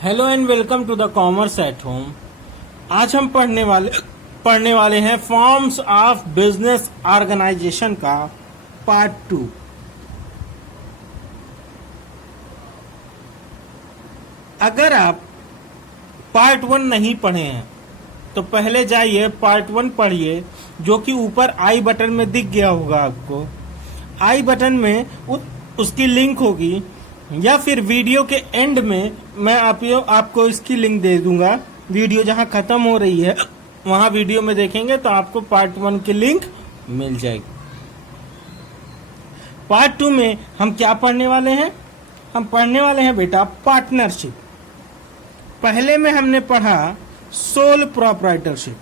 Hello and welcome to the commerce at home. आज हम पढ़ने वाले हैं फॉर्म्स ऑफ बिजनेस ऑर्गेनाइजेशन का पार्ट 2। अगर आप पार्ट 1 नहीं पढ़े हैं तो पहले जाइए पार्ट 1 पढ़िए, जो कि ऊपर आई बटन में दिख गया होगा। आपको आई बटन में उसकी लिंक होगी, या फिर वीडियो के एंड में मैं आपको इसकी लिंक दे दूंगा। वीडियो जहां खत्म हो रही है वहां वीडियो में देखेंगे तो आपको पार्ट 1 की लिंक मिल जाएगी। पार्ट 2 में हम क्या पढ़ने वाले हैं? हम पढ़ने वाले हैं बेटा पार्टनरशिप। पहले में हमने पढ़ा सोल प्रोप्राइटरशिप,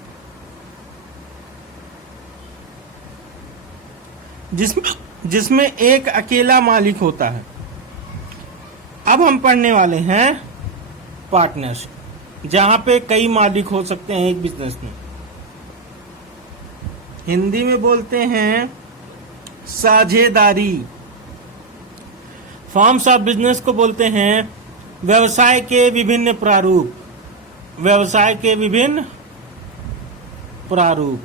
जिसमें एक अकेला मालिक होता है। अब हम पढ़ने वाले हैं पार्टनरशिप, जहां पे कई मालिक हो सकते हैं एक बिजनेस में। हिंदी में बोलते हैं साझेदारी। फॉर्म्स ऑफ बिजनेस को बोलते हैं व्यवसाय के विभिन्न प्रारूप। व्यवसाय के विभिन्न प्रारूप।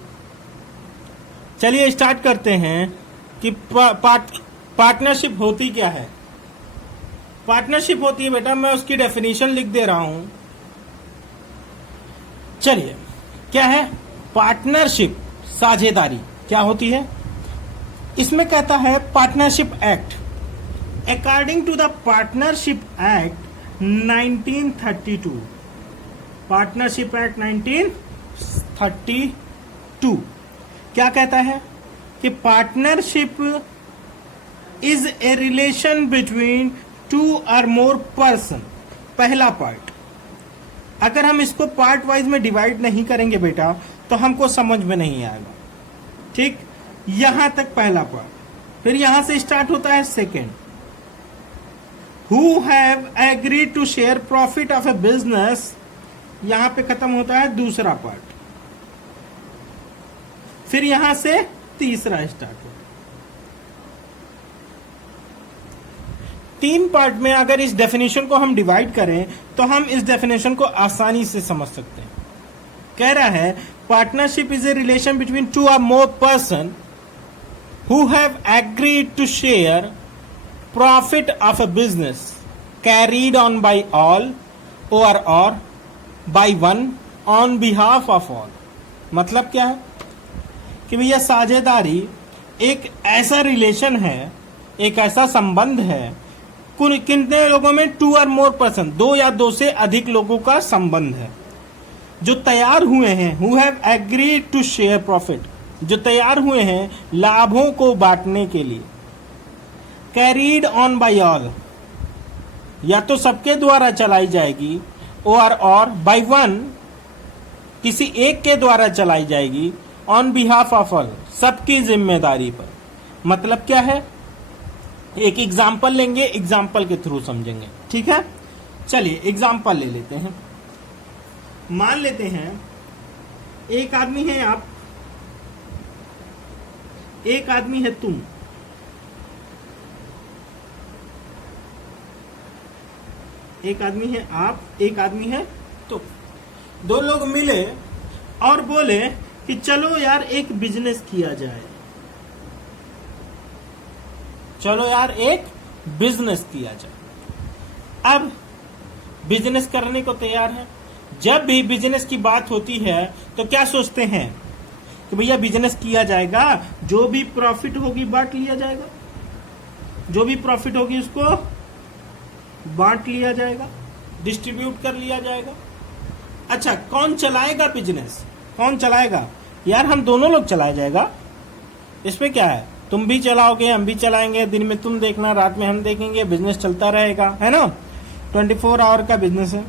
चलिए स्टार्ट करते हैं कि पार्टनरशिप होती क्या है। पार्टनरशिप होती है बेटा, मैं उसकी डेफिनेशन लिख दे रहा हूं। चलिए, क्या है पार्टनरशिप? साझेदारी क्या होती है? इसमें कहता है partnership act. According to the partnership act 1932, partnership act 1932 क्या कहता है कि partnership is a relation between 2 or more person. पहला पार्ट, अगर हम इसको पार्ट वाइज में डिवाइड नहीं करेंगे बेटा तो हमको समझ में नहीं आएगा। ठीक, यहां तक पहला पार्ट। फिर यहां से स्टार्ट होता है second, who have agreed to share profit of a business. यहां पे खत्म होता है दूसरा पार्ट। फिर यहां से तीसरा स्टार्ट होता है। 3 पार्ट में अगर इस डेफिनेशन को हम डिवाइड करें तो हम इस डेफिनेशन को आसानी से समझ सकते हैं। कह रहा है partnership is a relation between 2 or more person who have agreed to share profit of a business carried on by all or by one on behalf of all. मतलब क्या है कि भैया साझेदारी एक ऐसा रिलेशन है, एक ऐसा संबंध है कितने लोगों में 2 or more पर्सन, 2 या 2 से अधिक लोगों का संबंध है, जो तैयार हुए हैं, who have agreed to share profit, जो तैयार हुए हैं लाभों को बांटने के लिए। कैरीड ऑन बाय ऑल, या तो सबके द्वारा चलाई जाएगी, और बाय वन, किसी एक के द्वारा चलाई जाएगी, ऑन बिहाफ ऑफ ऑल, सबकी जिम्मेदारी पर। मतलब क्या है? एक एग्जाम्पल लेंगे, एग्जाम्पल के थ्रू समझेंगे। ठीक है, चलिए एग्जाम्पल ले लेते हैं। मान लेते हैं एक आदमी है आप, एक आदमी है तुम। एक आदमी है आप, एक आदमी है तुम। 2 लोग मिले और बोले कि चलो यार एक बिजनेस किया जाए। चलो यार एक बिजनेस किया जाए। अब बिजनेस करने को तैयार है। जब भी बिजनेस की बात होती है तो क्या सोचते हैं कि भैया बिजनेस किया जाएगा, जो भी प्रॉफिट होगी बांट लिया जाएगा, जो भी प्रॉफिट होगी उसको बांट लिया जाएगा, डिस्ट्रीब्यूट कर लिया जाएगा। अच्छा, कौन चलाएगा बिजनेस? कौन चलाएगा? यार हम दोनों लोग चलाया जाएगा। इसमें क्या है, तुम भी चलाओगे, हम भी चलाएंगे। दिन में तुम देखना, रात में हम देखेंगे, बिजनेस चलता रहेगा, है ना। 24 आवर का बिजनेस है।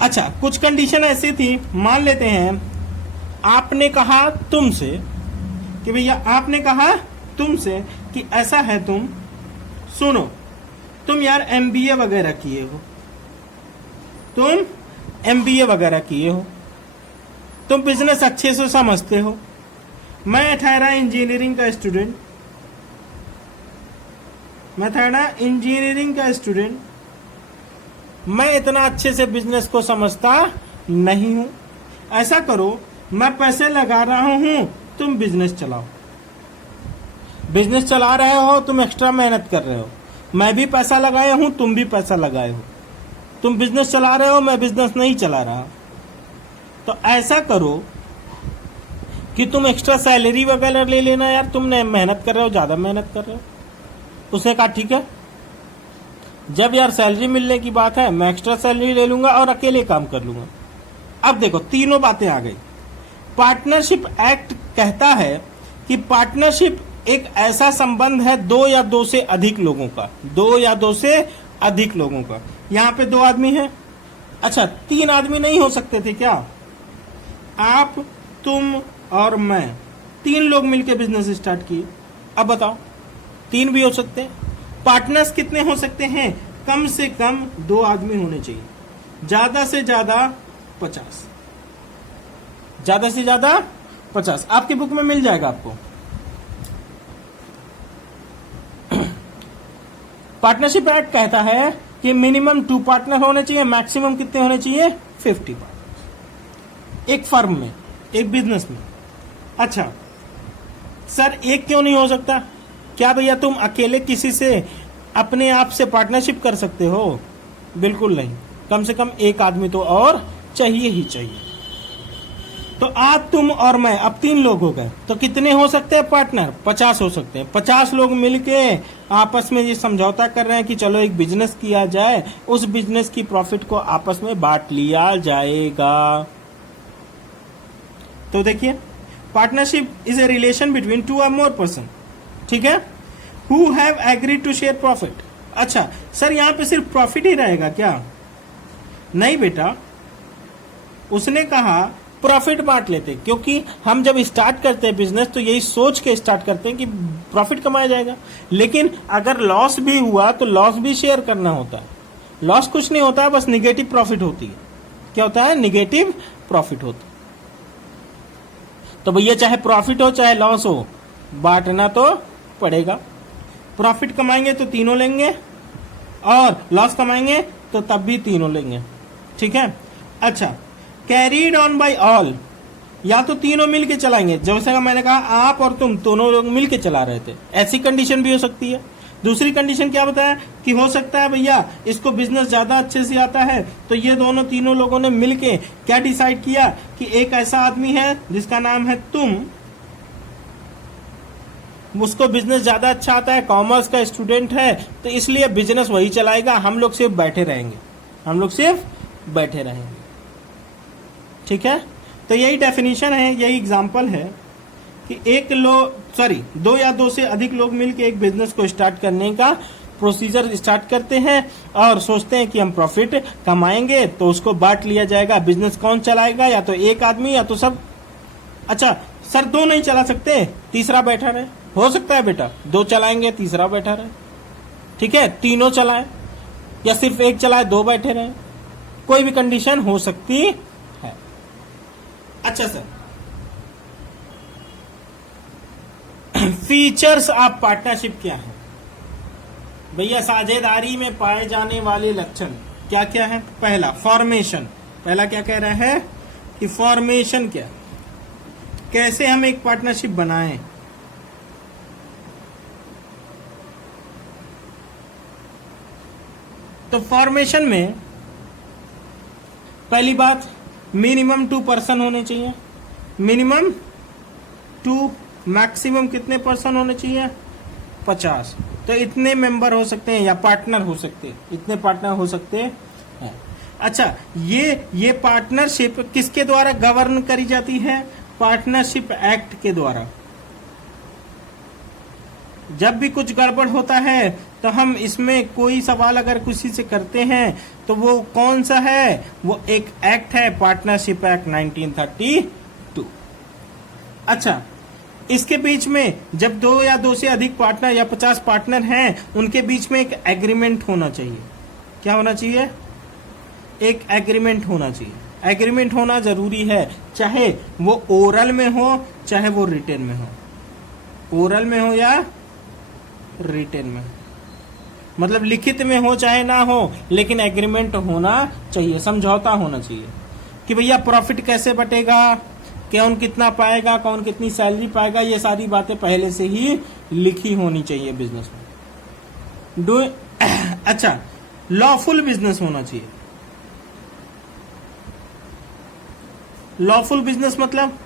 अच्छा, कुछ कंडीशन ऐसी थी, मान लेते हैं आपने कहा तुमसे कि भैया, आपने कहा तुमसे कि ऐसा है, तुम सुनो, तुम यार MBA वगैरह किए हो, तुम MBA वगैरह किए हो, तुम बिजनेस अच्छे से समझते हो। मैं ठहरा इंजीनियरिंग का स्टूडेंट, मैं था ना इंजीनियरिंग का स्टूडेंट, मैं इतना अच्छे से बिजनेस को समझता नहीं हूं। ऐसा करो, मैं पैसे लगा रहा हूं, तुम बिजनेस चलाओ। बिजनेस चला रहे हो, तुम एक्स्ट्रा मेहनत कर रहे हो। मैं भी पैसा लगाया हूं, तुम भी पैसा लगाए हो। तुम बिजनेस चला रहे हो, मैं बिजनेस नहीं चला रहा। तो ऐसा करो कि तुम एक्स्ट्रा सैलरी वगैरह ले लेना यार, तुमने मेहनत कर रहे हो, ज्यादा मेहनत कर रहे हो। उसने कहा ठीक है, जब यार सैलरी मिलने की बात है, मैं एक्स्ट्रा सैलरी ले लूंगा और अकेले काम कर लूंगा। अब देखो, तीनों बातें आ गई। पार्टनरशिप एक्ट कहता है कि पार्टनरशिप एक ऐसा संबंध है दो या दो से अधिक लोगों का, दो या दो से अधिक लोगों का। यहां पे 2 आदमी हैं। अच्छा, 3 आदमी नहीं हो सकते थे क्या? आप, तुम और मैं, 3 लोग मिलकर बिजनेस स्टार्ट किए। अब बताओ, 3 भी हो सकते हैं। पार्टनर्स कितने हो सकते हैं? कम से कम 2 आदमी होने चाहिए, ज्यादा से ज्यादा 50, ज्यादा से ज्यादा 50। आपकी बुक में मिल जाएगा आपको। पार्टनरशिप एक्ट कहता है कि मिनिमम 2 पार्टनर होने चाहिए, मैक्सिमम कितने होने चाहिए? 50 पार्टनर एक फर्म में, एक बिजनेस में। अच्छा सर, एक क्यों नहीं हो सकता? क्या भैया तुम अकेले किसी से अपने आप से पार्टनरशिप कर सकते हो? बिल्कुल नहीं, कम से कम एक आदमी तो और चाहिए ही चाहिए। तो आप, तुम और मैं, अब 3 लोग हो गए। तो कितने हो सकते हैं पार्टनर? 50 हो सकते हैं। 50 लोग मिलके आपस में ये समझौता कर रहे हैं कि चलो एक बिजनेस किया जाए, उस बिजनेस की प्रॉफिट को आपस में बांट लिया जाएगा। तो देखिए, partnership is a relation between 2 और मोर पर्सन, ठीक है, who have agreed to share profit. अच्छा सर, यहां पे सिर्फ प्रॉफिट ही रहेगा क्या? नहीं बेटा, उसने कहा प्रॉफिट बांट लेते, क्योंकि हम जब स्टार्ट करते हैं बिजनेस तो यही सोच के स्टार्ट करते हैं कि प्रॉफिट कमाया जाएगा। लेकिन अगर लॉस भी हुआ तो लॉस भी शेयर करना होता है। लॉस कुछ नहीं होता है, बस निगेटिव प्रॉफिट होती है। क्या होता है? निगेटिव प्रॉफिट होता है। तो भैया चाहे प्रॉफिट हो चाहे लॉस हो, बांटना तो पड़ेगा। प्रॉफिट कमाएंगे तो तीनों लेंगे, और लॉस कमाएंगे तो तब भी तीनों लेंगे, ठीक है। अच्छा, कैरीड ऑन बाय ऑल, या तो तीनों मिलके चलाएंगे, जैसे मैंने कहा आप और तुम दोनों लोग मिलके चला रहे थे, ऐसी कंडीशन भी हो सकती है। दूसरी कंडीशन क्या बताया कि हो सकता है भैया इसको बिजनेस ज्यादा अच्छे से आता है, तो ये दोनों तीनों लोगों ने मिलके क्या डिसाइड किया कि एक ऐसा आदमी है जिसका नाम है तुम, उसको बिजनेस ज्यादा अच्छा आता है, कॉमर्स का स्टूडेंट है, तो इसलिए बिजनेस वही चलाएगा, हम लोग सिर्फ बैठे रहेंगे, हम लोग सिर्फ बैठे रहेंगे, ठीक है। तो यही डेफिनेशन है, यही एग्जांपल है कि 2 या 2 से अधिक लोग मिलकर एक बिजनेस को स्टार्ट करने का प्रोसीजर स्टार्ट करते हैं और सोचते हैं कि हम प्रॉफिट कमाएंगे तो उसको बांट लिया जाएगा। बिजनेस कौन चलाएगा? या तो एक आदमी या तो सब। अच्छा सर, 2 नहीं चला सकते, तीसरा बैठा रहे? हो सकता है बेटा, 2 चलाएंगे तीसरा बैठा रहे, ठीक है। तीनों चलाए या सिर्फ एक चलाए, 2 बैठे रहे, कोई भी कंडीशन हो सकती है। अच्छा सर, फीचर्स ऑफ पार्टनरशिप क्या है? भैया साझेदारी में पाए जाने वाले लक्षण क्या क्या है? पहला, फॉर्मेशन। पहला क्या कह रहा है कि फॉर्मेशन क्या, कैसे हम एक पार्टनरशिप बनाएं। तो फॉर्मेशन में पहली बात, मिनिमम 2 पर्सन होने चाहिए। मिनिमम 2, मैक्सिमम कितने पर्सन होने चाहिए? 50। तो इतने मेंबर हो सकते हैं या पार्टनर हो सकते हैं, इतने पार्टनर हो सकते हैं। अच्छा, ये पार्टनरशिप किसके द्वारा गवर्न करी जाती है? पार्टनरशिप एक्ट के द्वारा। जब भी कुछ गड़बड़ होता है तो हम इसमें कोई सवाल अगर किसी से करते हैं तो वो कौन सा है? वो एक एक्ट है, पार्टनरशिप एक्ट 1932। अच्छा, इसके बीच में जब 2 या 2 से अधिक पार्टनर या 50 पार्टनर हैं, उनके बीच में एक एग्रीमेंट होना चाहिए। क्या होना चाहिए? एक एग्रीमेंट होना चाहिए। एग्रीमेंट होना जरूरी है, चाहे वो ओरल में हो चाहे वो रिटन में हो, ओरल में हो या रिटन में। मतलब लिखित में हो चाहे ना हो, लेकिन एग्रीमेंट होना चाहिए, समझौता होना चाहिए कि भैया प्रॉफिट कैसे बटेगा, कौन कितना पाएगा, कौन कितनी सैलरी पाएगा, ये सारी बातें पहले से ही लिखी होनी चाहिए बिजनेस में। अच्छा, लॉफुल बिजनेस होना चाहिए। लॉफुल बिजनेस मतलब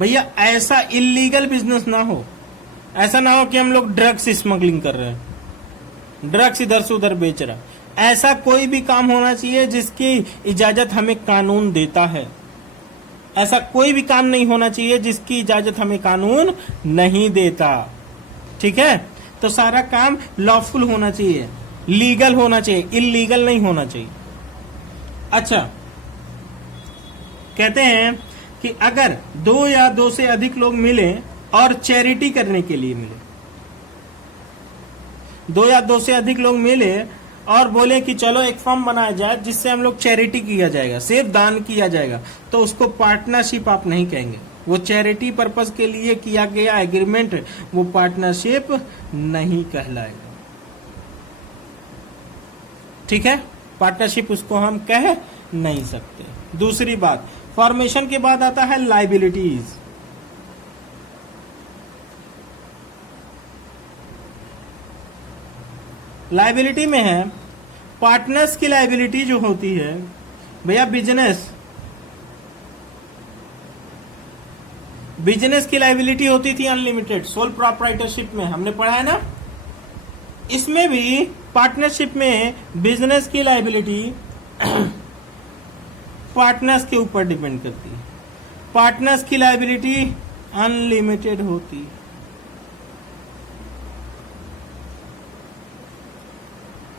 भैया ऐसा इलीगल बिजनेस ना हो, ऐसा ना हो कि हम लोग ड्रग्स स्मगलिंग कर रहे हैं, ड्रग्स इधर से उधर बेच रहा है। ऐसा कोई भी काम होना चाहिए जिसकी इजाजत हमें कानून देता है। ऐसा कोई भी काम नहीं होना चाहिए जिसकी इजाजत हमें कानून नहीं देता। ठीक है, तो सारा काम लॉफुल होना चाहिए, लीगल होना चाहिए, इलीगल नहीं होना चाहिए। अच्छा, कहते हैं कि अगर 2 या 2 से अधिक लोग मिले और चैरिटी करने के लिए मिले, 2 या 2 से अधिक लोग मिले और बोले कि चलो एक फर्म बनाया जाए जिससे हम लोग चैरिटी किया जाएगा, सिर्फ दान किया जाएगा, तो उसको पार्टनरशिप आप नहीं कहेंगे। वो चैरिटी पर्पस के लिए किया गया एग्रीमेंट वो पार्टनरशिप नहीं कहलाएगा। ठीक है, पार्टनरशिप उसको हम कह नहीं सकते। दूसरी बात, फॉर्मेशन के बाद आता है लाइबिलिटीज। लाइबिलिटी में है पार्टनर्स की लाइबिलिटी जो होती है भैया, बिजनेस की लाइबिलिटी होती थी अनलिमिटेड, सोल प्रोप्राइटरशिप में हमने पढ़ा है ना। इसमें भी पार्टनरशिप में बिजनेस की लाइबिलिटी पार्टनर्स के ऊपर डिपेंड करती है। पार्टनर्स की लाइबिलिटी अनलिमिटेड होती है।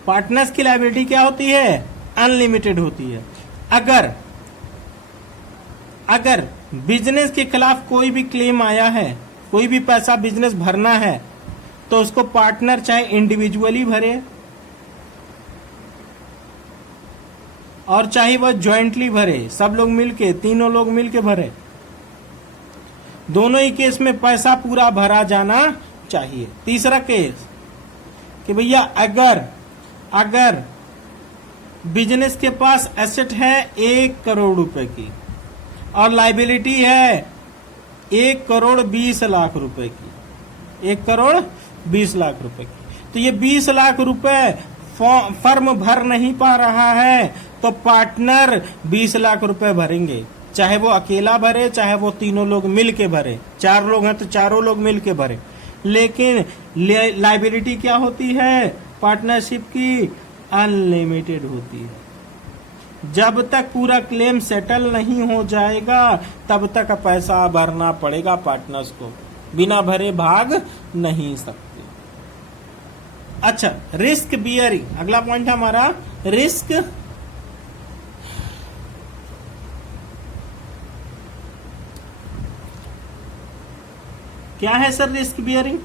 पार्टनर्स की लायबिलिटी क्या होती है? अनलिमिटेड होती है। अगर बिजनेस के खिलाफ कोई भी क्लेम आया है, कोई भी पैसा बिजनेस भरना है, तो उसको पार्टनर चाहे इंडिविजुअली भरे और चाहे वह ज्वाइंटली भरे, सब लोग मिलके, तीनों लोग मिलके भरे, दोनों ही केस में पैसा पूरा भरा जाना चाहिए। तीसरा केस कि भैया अगर बिजनेस के पास एसेट है 1 करोड़ रुपए की और लाइबिलिटी है 1,20,00,000 रुपए की, 1,20,00,000 रुपए की, तो ये 20 लाख रुपए फर्म भर नहीं पा रहा है, तो पार्टनर 20 लाख रुपए भरेंगे, चाहे वो अकेला भरे, चाहे वो तीनों लोग मिल के भरे, 4 लोग हैं तो चारों लोग मिल के भरे। लेकिन लाइबिलिटी क्या होती है पार्टनरशिप की? अनलिमिटेड होती है। जब तक पूरा क्लेम सेटल नहीं हो जाएगा तब तक पैसा भरना पड़ेगा पार्टनर्स को, बिना भरे भाग नहीं सकते। अच्छा, रिस्क बियरिंग अगला पॉइंट है हमारा। रिस्क क्या है सर? रिस्क बियरिंग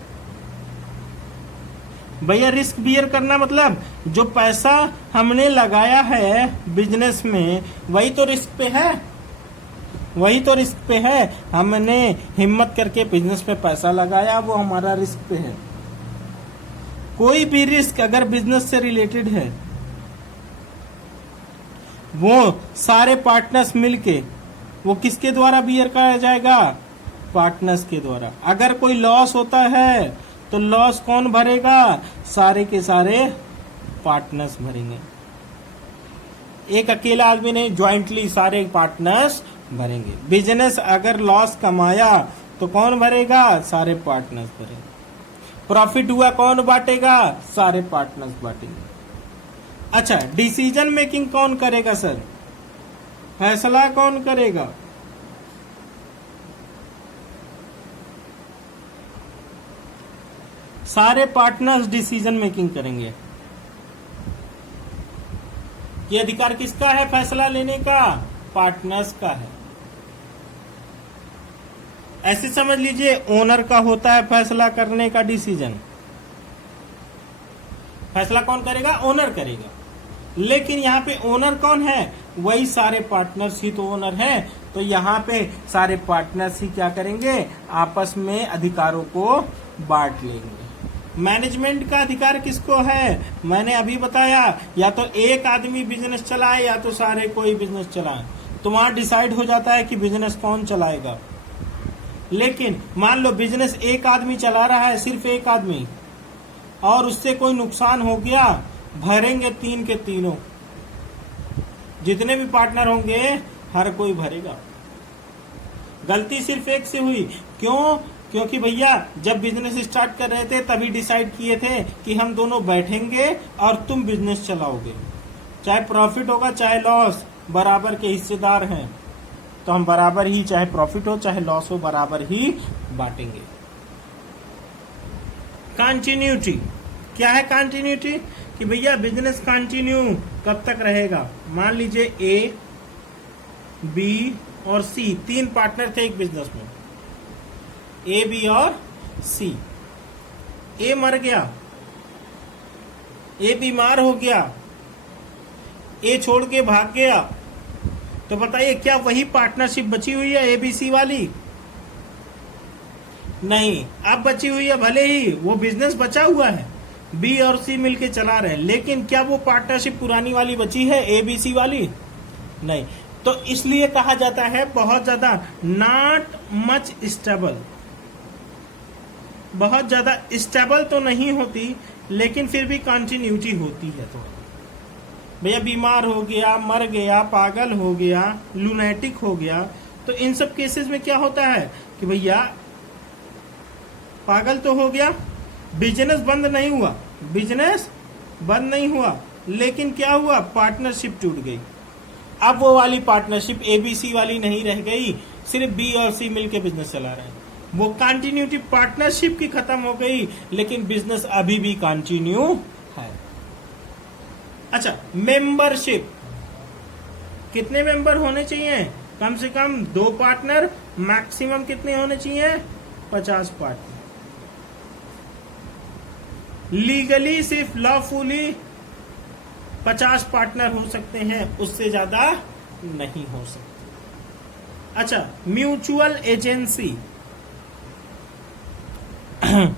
भैया, रिस्क बियर करना मतलब जो पैसा हमने लगाया है बिजनेस में वही तो रिस्क पे है, वही तो रिस्क पे है। हमने हिम्मत करके बिजनेस पे पैसा लगाया, वो हमारा रिस्क पे है। कोई भी रिस्क अगर बिजनेस से रिलेटेड है, वो सारे पार्टनर्स मिलके वो किसके द्वारा बियर किया जाएगा? पार्टनर्स के द्वारा। अगर कोई लॉस होता है तो लॉस कौन भरेगा? सारे के सारे पार्टनर्स भरेंगे। एक अकेला आदमी नहीं, ज्वाइंटली सारे पार्टनर्स भरेंगे। बिजनेस अगर लॉस कमाया तो कौन भरेगा? सारे पार्टनर्स भरेंगे। प्रॉफिट हुआ कौन बांटेगा? सारे पार्टनर्स बांटेंगे। अच्छा, डिसीजन मेकिंग कौन करेगा सर? फैसला कौन करेगा? सारे पार्टनर्स डिसीजन मेकिंग करेंगे। ये अधिकार किसका है फैसला लेने का? पार्टनर्स का है। ऐसे समझ लीजिए ओनर का होता है फैसला करने का डिसीजन। फैसला कौन करेगा? ओनर करेगा। लेकिन यहाँ पे ओनर कौन है? वही सारे पार्टनर्स ही तो ओनर हैं। तो यहाँ पे सारे पार्टनर्स ही क्या करेंगे? आपस में अधिकारों को बांट लेंगे। मैनेजमेंट का अधिकार किसको है? मैंने अभी बताया, या तो एक आदमी बिजनेस चलाए या तो सारे कोई बिजनेस चलाए, तो वहां डिसाइड हो जाता है कि बिजनेस कौन चलाएगा। लेकिन मान लो बिजनेस एक आदमी चला रहा है, सिर्फ एक आदमी, और उससे कोई नुकसान हो गया, भरेंगे तीन के तीनों, जितने भी पार्टनर होंगे हर कोई भरेगा। गलती सिर्फ एक से हुई, क्यों? क्योंकि भैया जब बिजनेस स्टार्ट कर रहे थे तभी डिसाइड किए थे कि हम दोनों बैठेंगे और तुम बिजनेस चलाओगे, चाहे प्रॉफिट होगा चाहे लॉस, बराबर के हिस्सेदार हैं, तो हम बराबर ही, चाहे प्रॉफिट हो चाहे लॉस हो, बराबर ही बांटेंगे। कंटिन्यूटी क्या है? कंटिन्यूटी कि भैया बिजनेस कंटिन्यू कब तक रहेगा। मान लीजिए ए, बी और सी, तीन पार्टनर थे एक बिजनेस में, ए, बी और सी। ए मर गया, ए बीमार हो गया, ए छोड़ के भाग गया, तो बताइए क्या वही पार्टनरशिप बची हुई है एबीसी वाली? नहीं, अब बची हुई है, भले ही वो बिजनेस बचा हुआ है, बी और सी मिलके चला रहे हैं, लेकिन क्या वो पार्टनरशिप पुरानी वाली बची है एबीसी वाली? नहीं। तो इसलिए कहा जाता है बहुत ज्यादा नॉट मच स्टेबल, बहुत ज्यादा स्टेबल तो नहीं होती, लेकिन फिर भी कंटिन्यूटी होती है। तो भैया बीमार हो गया, मर गया, पागल हो गया, लूनेटिक हो गया, तो इन सब केसेस में क्या होता है कि भैया पागल तो हो गया, बिजनेस बंद नहीं हुआ, बिजनेस बंद नहीं हुआ, लेकिन क्या हुआ? पार्टनरशिप टूट गई। अब वो वाली पार्टनरशिप एबीसी वाली नहीं रह गई, सिर्फ बी और सी मिलके बिजनेस चला रहे हैं। वो कंटिन्यूटी पार्टनरशिप की खत्म हो गई, लेकिन बिजनेस अभी भी कंटिन्यू है। अच्छा, मेंबरशिप, कितने मेंबर होने चाहिए? कम से कम 2 पार्टनर, मैक्सिमम कितने होने चाहिए? 50 पार्टनर। लीगली सिर्फ लॉफुली 50 पार्टनर हो सकते हैं, उससे ज्यादा नहीं हो सकते। अच्छा, म्यूचुअल एजेंसी,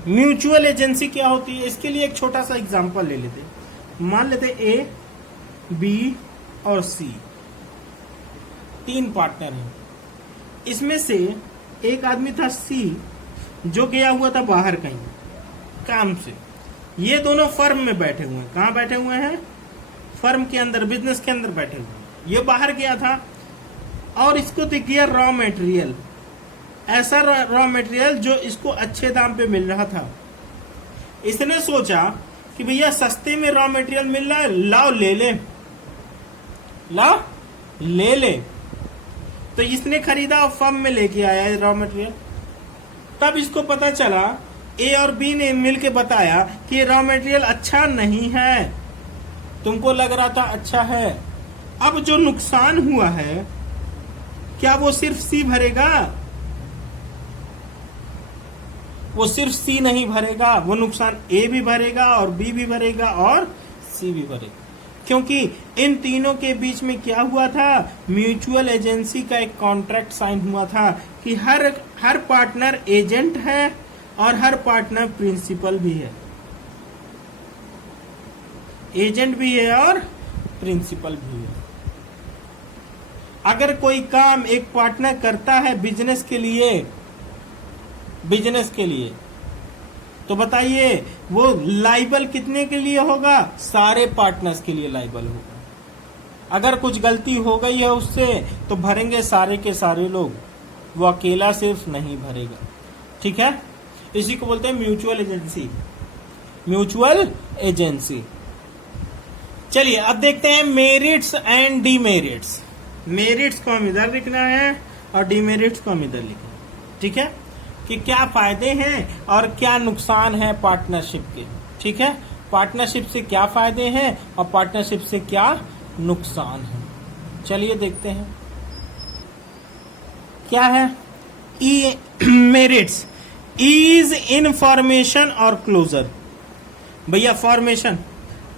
म्यूचुअल एजेंसी क्या होती है? इसके लिए एक छोटा सा एग्जांपल ले लेते। मान लेते ए, बी और सी, 3 पार्टनर हैं। इसमें से एक आदमी था सी, जो गया हुआ था बाहर कहीं काम से। ये दोनों फर्म में बैठे हुए हैं। कहाँ बैठे हुए हैं? फर्म के अंदर, बिजनेस के अंदर बैठे हुए हैं। ये बाहर गया था और इसको दिख गया रॉ मटेरियल, ऐसा रॉ मटेरियल जो इसको अच्छे दाम पे मिल रहा था। इसने सोचा कि भैया सस्ते में रॉ मटेरियल मिल रहा है, लाओ ले ले, लाओ ले ले। तो इसने खरीदा और फर्म में लेके आया है रॉ मटेरियल। तब इसको पता चला, ए और बी ने मिलके बताया कि ये रॉ मटेरियल अच्छा नहीं है, तुमको लग रहा था अच्छा है। अब जो नुकसान हुआ है, क्या वो सिर्फ सी भरेगा? वो सिर्फ सी नहीं भरेगा, वो नुकसान ए भी भरेगा और बी भी भरेगा और सी भी भरेगा, क्योंकि इन तीनों के बीच में क्या हुआ था? म्यूचुअल एजेंसी का एक कॉन्ट्रैक्ट साइन हुआ था कि हर पार्टनर एजेंट है और हर पार्टनर प्रिंसिपल भी है, एजेंट भी है और प्रिंसिपल भी है। अगर कोई काम एक पार्टनर करता है बिजनेस के लिए, तो बताइए वो लाइबल कितने के लिए होगा? सारे पार्टनर्स के लिए लाइबल होगा। अगर कुछ गलती हो गई है उससे, तो भरेंगे सारे के सारे लोग, वो अकेला सिर्फ नहीं भरेगा। ठीक है, इसी को बोलते हैं म्यूचुअल एजेंसी। Mutual agency. चलिए अब देखते हैं मेरिट्स एंड डीमेरिट्स। मेरिट्स को हम इधर लिखना है और डीमेरिट्स को हम इधर लिखना है। ठीक है, कि क्या फायदे हैं और क्या नुकसान है पार्टनरशिप के। ठीक है, पार्टनरशिप से क्या फायदे हैं और पार्टनरशिप से क्या नुकसान है। चलिए देखते हैं क्या है। मेरिट्स, ईज इन फॉर्मेशन और क्लोजर। भैया फॉर्मेशन,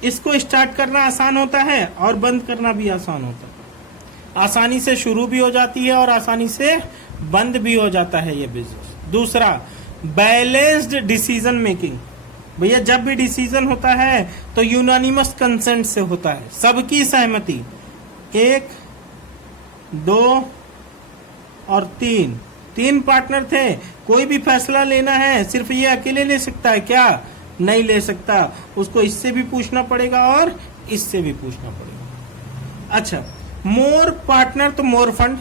इसको स्टार्ट करना आसान होता है और बंद करना भी आसान होता है। आसानी से शुरू भी हो जाती है और आसानी से बंद भी हो जाता है ये बिजनेस। दूसरा, बैलेंस्ड डिसीजन मेकिंग। भैया जब भी डिसीजन होता है तो यूनानिमस कंसेंट से होता है, सबकी सहमति। 1, 2 और 3 पार्टनर थे। कोई भी फैसला लेना है सिर्फ ये अकेले ले सकता है क्या? नहीं ले सकता, उसको इससे भी पूछना पड़ेगा और इससे भी पूछना पड़ेगा। अच्छा, मोर पार्टनर तो मोर फंड,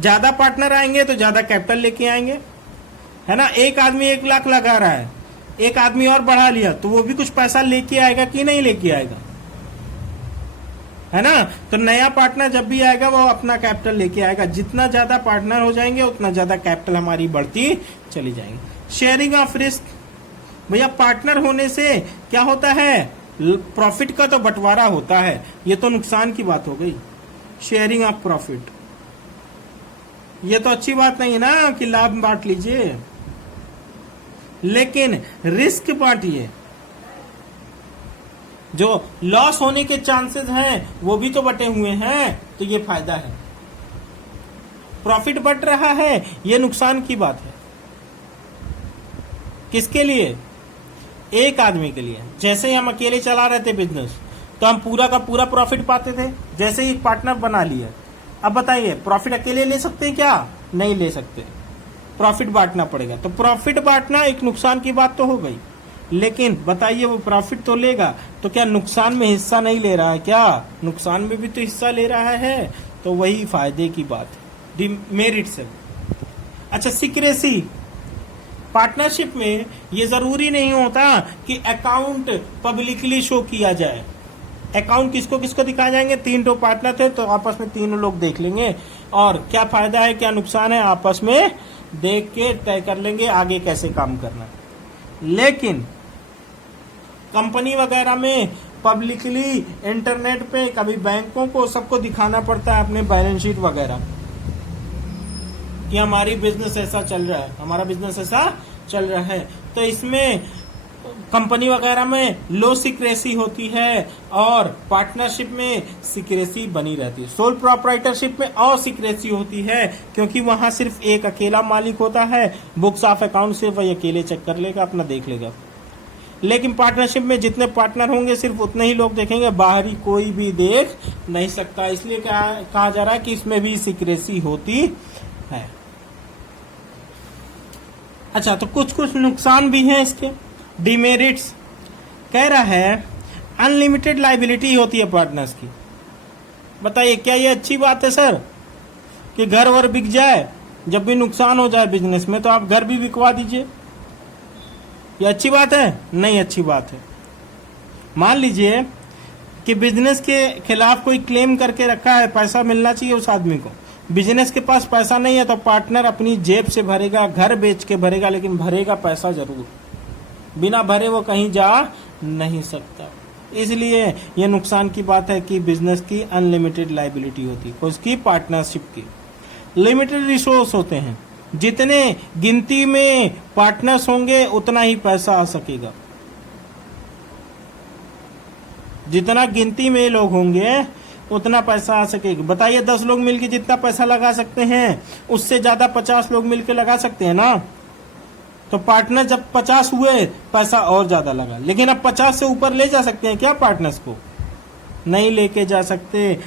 ज्यादा पार्टनर आएंगे तो ज्यादा कैपिटल लेके आएंगे, है ना। एक आदमी 1 लाख लगा रहा है, एक आदमी और बढ़ा लिया तो वो भी कुछ पैसा लेके आएगा कि नहीं लेके आएगा, है ना। तो नया पार्टनर जब भी आएगा वो अपना कैपिटल लेके आएगा। जितना ज्यादा पार्टनर हो जाएंगे उतना ज्यादा कैपिटल हमारी बढ़ती चली जाएगी। शेयरिंग ऑफ रिस्क, भैया पार्टनर होने से क्या होता है? प्रॉफिट का तो बंटवारा होता है, ये तो नुकसान की बात हो गई। शेयरिंग ऑफ प्रॉफिट, ये तो अच्छी बात नहीं है ना कि लाभ बांट लीजिए, लेकिन रिस्क बांटिए। जो लॉस होने के चांसेस हैं वो भी तो बटे हुए हैं, तो ये फायदा है। प्रॉफिट बढ़ रहा है, ये नुकसान की बात है। किसके लिए? एक आदमी के लिए। जैसे ही हम अकेले चला रहे थे बिजनेस तो हम पूरा का पूरा प्रॉफिट पाते थे, जैसे ही पार्टनर बना लिया। अब बताइए प्रॉफिट अकेले ले सकते हैं क्या? नहीं ले सकते, प्रॉफिट बांटना पड़ेगा। तो प्रॉफिट बांटना एक नुकसान की बात तो हो गई, लेकिन बताइए वो प्रॉफिट तो लेगा तो क्या नुकसान में हिस्सा नहीं ले रहा है क्या? नुकसान में भी तो हिस्सा ले रहा है, तो वही फायदे की बात है, डिमेरिट से। अच्छा, सीक्रेसी, पार्टनरशिप में ये जरूरी नहीं होता कि अकाउंट पब्लिकली शो किया जाए। अकाउंट किसको किसको दिखाए जाएंगे? 3 पार्टनर थे तो आपस में तीनों लोग देख लेंगे, और क्या फायदा है क्या नुकसान है आपस में देख के तय कर लेंगे आगे कैसे काम करना। लेकिन कंपनी वगैरह में पब्लिकली इंटरनेट पे कभी बैंकों को सबको दिखाना पड़ता है अपने बैलेंस शीट वगैरह कि हमारी बिजनेस ऐसा चल रहा है, हमारा बिजनेस ऐसा चल रहा है। तो इसमें कंपनी वगैरह में लो सीक्रेसी होती है और पार्टनरशिप में सीक्रेसी बनी रहती है। सोल प्रोप्राइटरशिप में और सीक्रेसी होती है क्योंकि वहां सिर्फ एक अकेला मालिक होता है, बुक्स ऑफ अकाउंट सिर्फ वही अकेले चेक कर लेगा, अपना देख लेगा। लेकिन पार्टनरशिप में जितने पार्टनर होंगे सिर्फ उतने ही लोग देखेंगे, बाहरी कोई भी देख नहीं सकता। इसलिए कहा जा रहा है कि इसमें भी सीक्रेसी होती है। अच्छा, तो कुछ कुछ नुकसान भी हैं इसके, डिमेरिट्स। कह रहा है अनलिमिटेड लाइबिलिटी होती है पार्टनर्स की। बताइए क्या ये अच्छी बात है सर कि घर वर बिक जाए, जब भी नुकसान हो जाए बिजनेस में तो आप घर भी बिकवा दीजिए? ये अच्छी बात है? नहीं अच्छी बात है। मान लीजिए कि बिजनेस के खिलाफ कोई क्लेम करके रखा है, पैसा मिलना चाहिए उस आदमी को, बिजनेस के पास पैसा नहीं है तो पार्टनर अपनी जेब से भरेगा, घर बेच के भरेगा, लेकिन भरेगा पैसा जरूर, बिना भरे वो कहीं जा नहीं सकता। इसलिए ये नुकसान की बात है कि बिजनेस की अनलिमिटेड लाइबिलिटी होती है, उसकी पार्टनरशिप की। लिमिटेड रिसोर्स होते हैं, जितने गिनती में पार्टनर्स होंगे उतना ही पैसा आ सकेगा। जितना गिनती में लोग होंगे उतना पैसा आ सकेगा। बताइए 10 लोग मिलकर जितना पैसा लगा सकते हैं उससे ज्यादा 50 लोग मिलकर लगा सकते हैं ना। तो पार्टनर जब 50 हुए पैसा और ज्यादा लगा, लेकिन अब 50 से ऊपर ले जा सकते हैं क्या पार्टनर्स को? नहीं लेके जा सकते।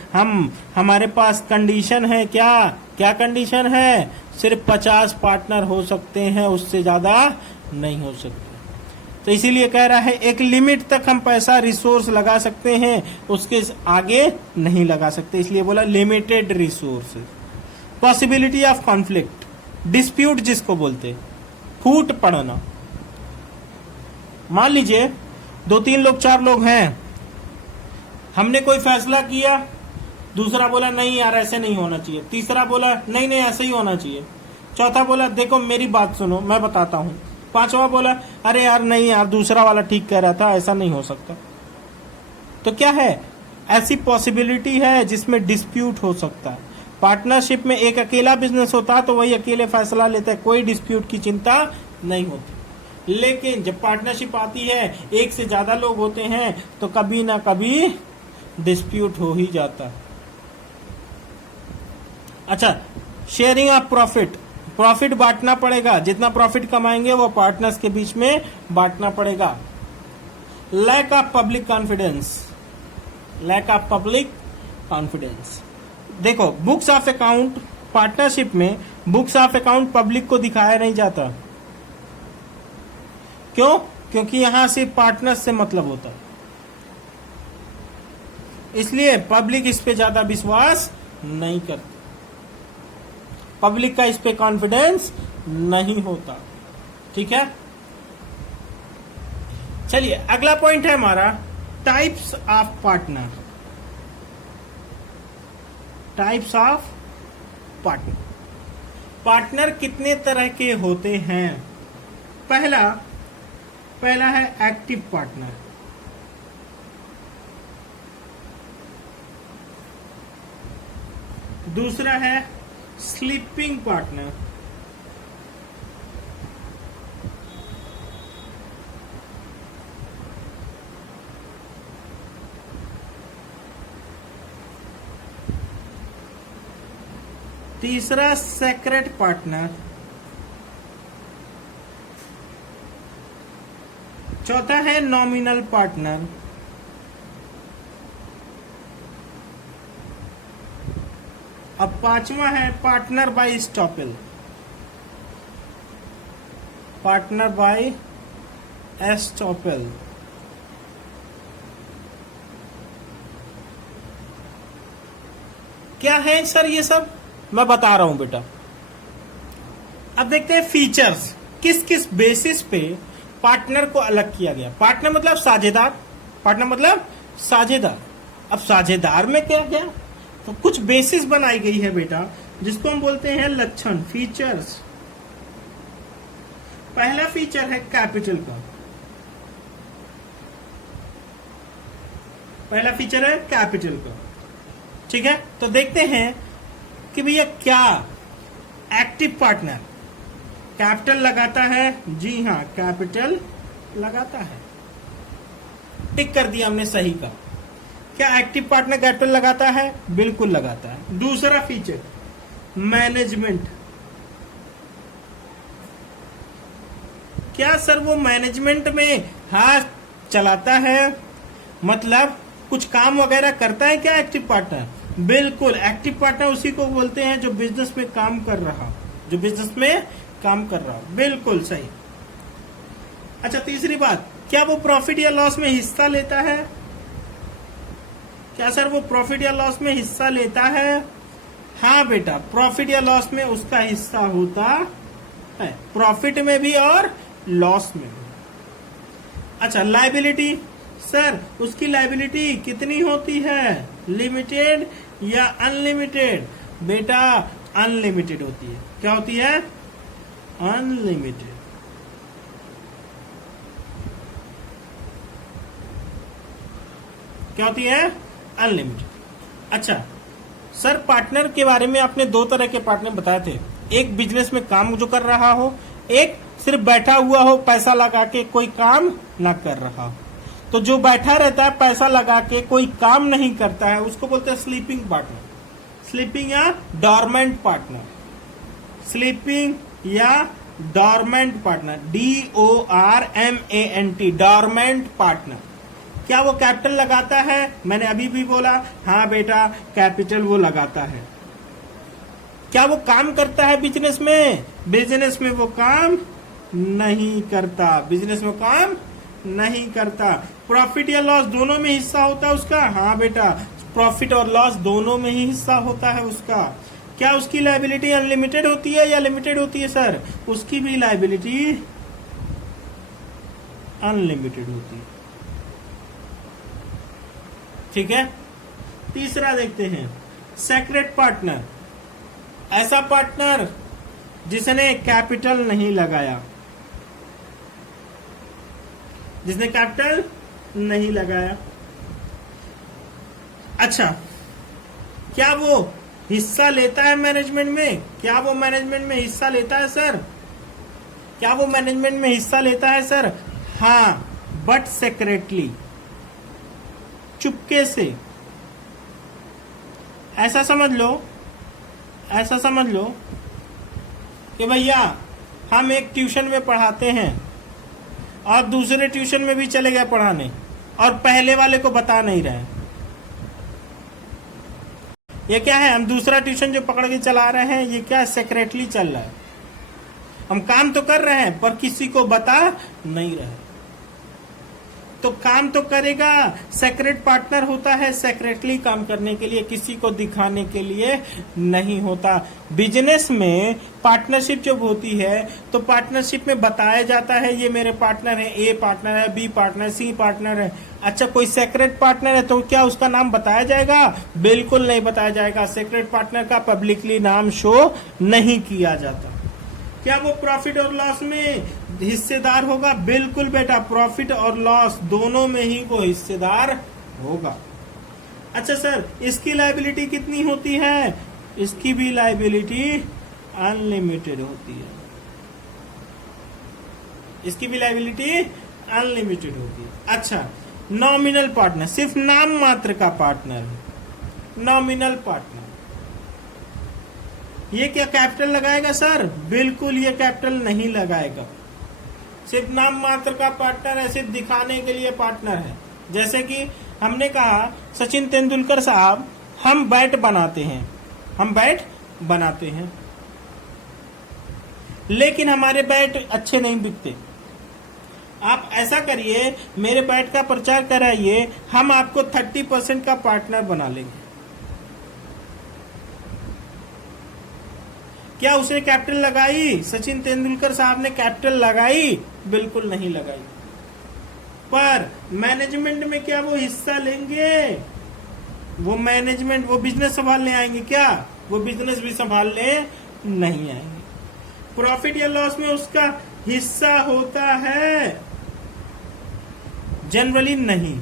हमारे पास कंडीशन है क्या? क्या कंडीशन है? सिर्फ 50 पार्टनर हो सकते हैं, उससे ज्यादा नहीं हो सकते। तो इसीलिए कह रहा है एक लिमिट तक हम पैसा रिसोर्स लगा सकते हैं, उसके आगे नहीं लगा सकते, इसलिए बोला limited resources. Possibility of conflict, dispute जिसको बोलते, फूट पड़ना। मान लीजिए 2-3 लोग 4 लोग हैं, हमने कोई फैसला किया, दूसरा बोला नहीं यार ऐसे नहीं होना चाहिए, तीसरा बोला नहीं नहीं ऐसे ही होना चाहिए, चौथा बोला देखो मेरी बात सुनो मैं बताता हूं, पांचवा बोला अरे यार नहीं यार दूसरा वाला ठीक कह रहा था, ऐसा नहीं हो सकता। तो क्या है? ऐसी पॉसिबिलिटी है जिसमें डिस्प्यूट हो सकता है। पार्टनरशिप में एक अकेला बिजनेस होता तो वही अकेले फैसला लेता है, कोई डिस्प्यूट की चिंता नहीं होती। लेकिन जब पार्टनरशिप आती है, एक से ज्यादा लोग होते हैं, तो कभी ना कभी डिस्प्यूट हो ही जाता है। अच्छा, शेयरिंग ऑफ प्रॉफिट, प्रॉफिट बांटना पड़ेगा, जितना प्रॉफिट कमाएंगे वो पार्टनर्स के बीच में बांटना पड़ेगा। Lack of public confidence, lack of public confidence. देखो बुक्स ऑफ अकाउंट, पार्टनरशिप में बुक्स ऑफ अकाउंट पब्लिक को दिखाया नहीं जाता। क्यों? क्योंकि यहां सिर्फ पार्टनर्स से मतलब होता है, इसलिए पब्लिक इस पे ज्यादा विश्वास नहीं करती, पब्लिक का इस पे कॉन्फिडेंस नहीं होता। ठीक है, चलिए अगला पॉइंट है हमारा types of partner. Types of partner, partner कितने तरह के होते हैं? पहला है एक्टिव पार्टनर, दूसरा है स्लीपिंग पार्टनर, तीसरा सेक्रेट पार्टनर, चौथा है नॉमिनल पार्टनर, अब पांचवा है partner by estoppel, partner by estoppel. क्या है सर ये सब? मैं बता रहा हूं बेटा। अब देखते हैं फीचर्स, किस किस बेसिस पे पार्टनर को अलग किया गया। पार्टनर मतलब साझेदार, पार्टनर मतलब साझेदार। अब साझेदार में क्या क्या, तो कुछ बेसिस बनाई गई है बेटा, जिसको हम बोलते हैं लक्षण, फीचर्स। पहला फीचर है कैपिटल का, पहला फीचर है कैपिटल का। ठीक है, तो देखते हैं कि भैया क्या एक्टिव पार्टनर कैपिटल लगाता है? जी हाँ, कैपिटल लगाता है। टिक कर दिया हमने, सही का। क्या एक्टिव पार्टनर कैपिटल लगाता है? बिल्कुल लगाता है। दूसरा फीचर मैनेजमेंट। क्या सर वो मैनेजमेंट में हाथ चलाता है, मतलब कुछ काम वगैरह करता है क्या एक्टिव पार्टनर? बिल्कुल, एक्टिव पार्टनर उसी को बोलते हैं जो बिजनेस में काम कर रहा, जो बिजनेस में काम कर रहा। बिल्कुल सही। अच्छा, तीसरी बात, क्या वो प्रॉफिट या लॉस में हिस्सा लेता है? क्या सर वो प्रॉफिट या लॉस में हिस्सा लेता है? हाँ बेटा, प्रॉफिट या लॉस में उसका हिस्सा होता है, प्रॉफिट में भी और लॉस में भी। अच्छा, लायबिलिटी, सर उसकी लायबिलिटी कितनी होती है? लिमिटेड या अनलिमिटेड? बेटा अनलिमिटेड होती है। क्या होती है? अनलिमिटेड। क्या होती है? अनलिमिटेड। अच्छा सर, पार्टनर के बारे में आपने दो तरह के पार्टनर बताए थे, एक बिजनेस में काम जो कर रहा हो, एक सिर्फ बैठा हुआ हो पैसा लगा के कोई काम ना कर रहा हो। तो जो बैठा रहता है पैसा लगा के कोई काम नहीं करता है उसको बोलते हैं स्लीपिंग पार्टनर, स्लीपिंग या डॉर्मेंट पार्टनर, स्लीपिंग या dormant partner, DORMANT, dormant partner. क्या वो कैपिटल लगाता है? मैंने अभी भी बोला हाँ बेटा, कैपिटल वो लगाता है। क्या वो काम करता है बिजनेस में? बिजनेस में वो काम नहीं करता, बिजनेस में काम नहीं करता। प्रॉफिट या लॉस दोनों में हिस्सा होता है उसका? हाँ बेटा, प्रॉफिट और लॉस दोनों में ही हिस्सा होता है उसका। क्या उसकी लायबिलिटी अनलिमिटेड होती है या लिमिटेड होती है? सर उसकी भी लायबिलिटी अनलिमिटेड होती है। ठीक है, तीसरा देखते हैं सेक्रेट पार्टनर, ऐसा पार्टनर जिसने कैपिटल नहीं लगाया, जिसने कैपिटल नहीं लगाया। अच्छा, क्या वो हिस्सा लेता है मैनेजमेंट में? क्या वो मैनेजमेंट में हिस्सा लेता है सर? क्या वो मैनेजमेंट में हिस्सा लेता है सर? हाँ, बट सेक्रेटली, चुपके से। ऐसा समझ लो, ऐसा समझ लो कि भैया हम एक ट्यूशन में पढ़ाते हैं और दूसरे ट्यूशन में भी चले गए पढ़ाने और पहले वाले को बता नहीं रहे। ये क्या है, हम दूसरा ट्यूशन जो पकड़ के चला रहे हैं, ये क्या सेक्रेटली चल रहा है। हम काम तो कर रहे हैं पर किसी को बता नहीं रहे। तो काम तो करेगा, सेक्रेट पार्टनर होता है सेक्रेटली काम करने के लिए, किसी को दिखाने के लिए नहीं होता। बिजनेस में पार्टनरशिप जब होती है तो पार्टनरशिप में बताया जाता है ये मेरे पार्टनर है, ए पार्टनर है, बी पार्टनर है, सी पार्टनर है। अच्छा, कोई सेक्रेट पार्टनर है तो क्या उसका नाम बताया जाएगा? बिल्कुल नहीं बताया जाएगा। सेक्रेट पार्टनर का पब्लिकली नाम शो नहीं किया जाता। क्या वो प्रॉफिट और लॉस में हिस्सेदार होगा? बिल्कुल बेटा, प्रॉफिट और लॉस दोनों में ही वो हिस्सेदार होगा। अच्छा सर, इसकी लायबिलिटी कितनी होती है? इसकी भी लायबिलिटी अनलिमिटेड होती है। इसकी भी लायबिलिटी अनलिमिटेड होती है। अच्छा, नॉमिनल पार्टनर, सिर्फ नाम मात्र का पार्टनर है नॉमिनल पार्टनर। ये क्या कैपिटल लगाएगा सर? बिल्कुल ये कैपिटल नहीं लगाएगा। सिर्फ नाम मात्र का पार्टनर है, सिर्फ दिखाने के लिए पार्टनर है। जैसे कि हमने कहा सचिन तेंदुलकर साहब हम बैट बनाते हैं, हम बैट बनाते हैं, लेकिन हमारे बैट अच्छे नहीं बिकते। आप ऐसा करिए, मेरे बैट का प्रचार कराइए, हम आपको 30% का पार्टनर बना लेंगे। क्या उसने कैपिटल लगाई? सचिन तेंदुलकर साहब ने कैपिटल लगाई? बिल्कुल नहीं लगाई। पर मैनेजमेंट में क्या वो हिस्सा लेंगे? वो मैनेजमेंट, वो बिजनेस संभालने आएंगे क्या? वो बिजनेस भी संभालने नहीं आएंगे। प्रॉफिट या लॉस में उसका हिस्सा होता है? जनरली नहीं।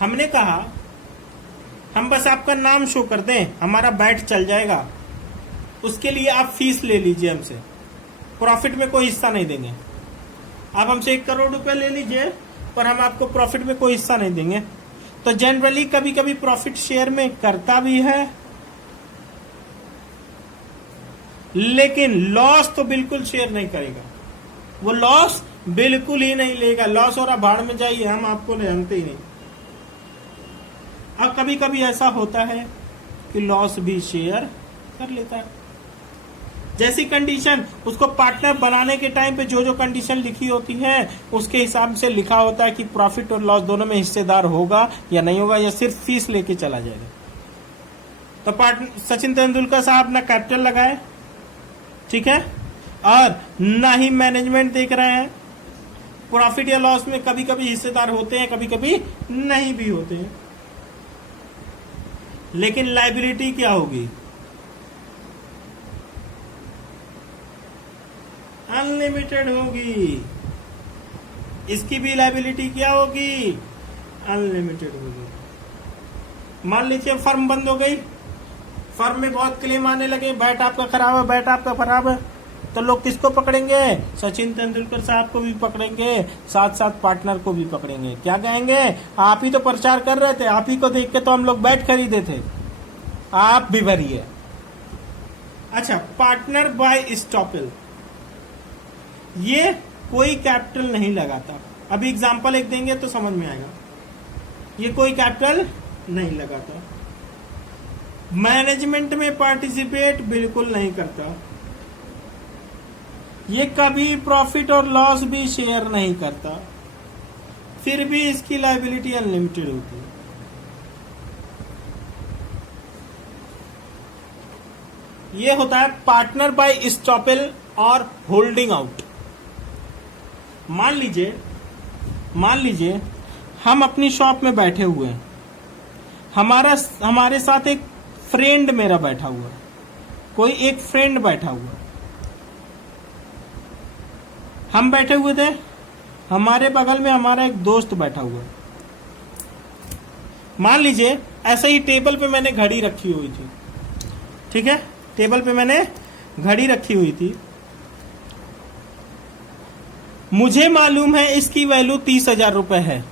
हमने कहा हम बस आपका नाम शो कर दें, हमारा बैट चल जाएगा, उसके लिए आप फीस ले लीजिए हमसे, प्रॉफिट में कोई हिस्सा नहीं देंगे। आप हमसे 1 करोड़ रुपए ले लीजिए पर हम आपको प्रॉफिट में कोई हिस्सा नहीं देंगे। तो जनरली कभी कभी प्रॉफिट शेयर में करता भी है, लेकिन लॉस तो बिल्कुल शेयर नहीं करेगा। वो लॉस बिल्कुल ही नहीं लेगा। लॉस हो रहा, भाड़ में जाइए, हम आपको जानते ही नहीं। अब कभी कभी ऐसा होता है कि लॉस भी शेयर कर लेता है। जैसी कंडीशन उसको पार्टनर बनाने के टाइम पे जो जो कंडीशन लिखी होती है उसके हिसाब से लिखा होता है कि प्रॉफिट और लॉस दोनों में हिस्सेदार होगा या नहीं होगा, या सिर्फ फीस लेके चला जाएगा। तो पार्टनर सचिन तेंदुलकर साहब ना कैपिटल लगाए, ठीक है, और ना ही मैनेजमेंट देख रहे हैं। प्रॉफिट या लॉस में कभी कभी हिस्सेदार होते हैं, कभी कभी नहीं भी होते हैं। लेकिन लायबिलिटी क्या होगी? अनलिमिटेड होगी। इसकी भी लायबिलिटी क्या होगी? अनलिमिटेड होगी। मान लीजिए फर्म बंद हो गई, फर्म में बहुत क्लेम आने लगे, बैट आपका खराब है, बैट आपका खराब है, तो लोग किसको पकड़ेंगे? सचिन तेंदुलकर साहब को भी पकड़ेंगे, साथ साथ पार्टनर को भी पकड़ेंगे। क्या कहेंगे? आप ही तो प्रचार कर रहे थे, आप ही को देख के तो हम लोग बैट खरीदे थे, आप भी भरिए। अच्छा, पार्टनर बाय स्टॉपल, ये कोई कैपिटल नहीं लगाता। अभी एग्जांपल एक देंगे तो समझ में आएगा। ये कोई कैपिटल नहीं लगाता। मैनेजमेंट में पार्टिसिपेट बिल्कुल नहीं करता। ये कभी प्रॉफिट और लॉस भी शेयर नहीं करता, फिर भी इसकी लायबिलिटी अनलिमिटेड होती है। ये होता है पार्टनर बाय स्टॉपल और होल्डिंग आउट। मान लीजिए हम अपनी शॉप में बैठे हुए हैं, हमारे साथ एक फ्रेंड मेरा बैठा हुआ है, कोई एक फ्रेंड बैठा हुआ है। हम बैठे हुए थे, हमारे बगल में हमारा एक दोस्त बैठा हुआ है। मान लीजिए ऐसे ही टेबल पे मैंने घड़ी रखी हुई थी, ठीक है, टेबल पे मैंने घड़ी रखी हुई थी। मुझे मालूम है इसकी वैल्यू 30,000 रुपए है।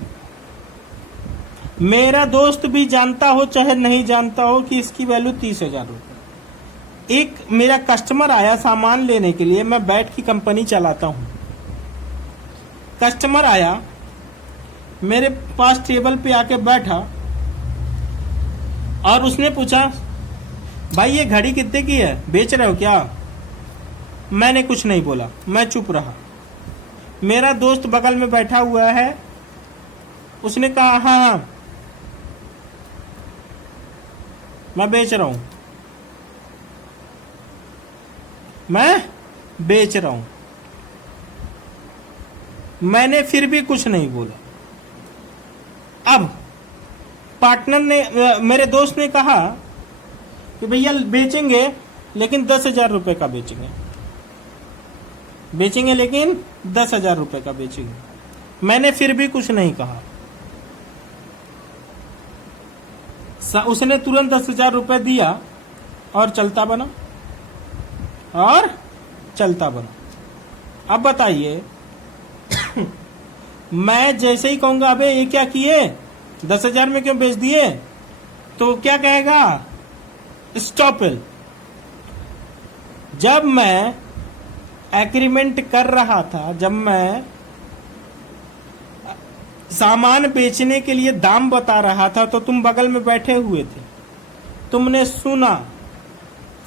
मेरा दोस्त भी जानता हो चाहे नहीं जानता हो कि इसकी वैल्यू 30,000 रुपए। एक मेरा कस्टमर आया सामान लेने के लिए, मैं बैठ की कंपनी चलाता हूं। कस्टमर आया, मेरे पास टेबल पे आके बैठा और उसने पूछा, भाई ये घड़ी कितने की है, बेच रहे हो क्या? मैंने कुछ नहीं बोला, मैं चुप रहा। मेरा दोस्त बगल में बैठा हुआ है, उसने कहा हाँ हाँ मैं बेच रहा हूं, मैं बेच रहा हूं। मैंने फिर भी कुछ नहीं बोला। अब पार्टनर ने, मेरे दोस्त ने कहा कि भैया बेचेंगे लेकिन 10,000 रुपए का बेचेंगे, बेचेंगे लेकिन 10,000 रुपए का बेचेंगे। मैंने फिर भी कुछ नहीं कहा। उसने तुरंत 10,000 रुपए दिया और चलता बना, और चलता बना। अब बताइए, मैं जैसे ही कहूंगा अबे ये क्या किए, 10,000 में क्यों बेच दिए, तो क्या कहेगा, स्टॉप इट। जब मैं एग्रीमेंट कर रहा था, जब मैं सामान बेचने के लिए दाम बता रहा था, तो तुम बगल में बैठे हुए थे, तुमने सुना,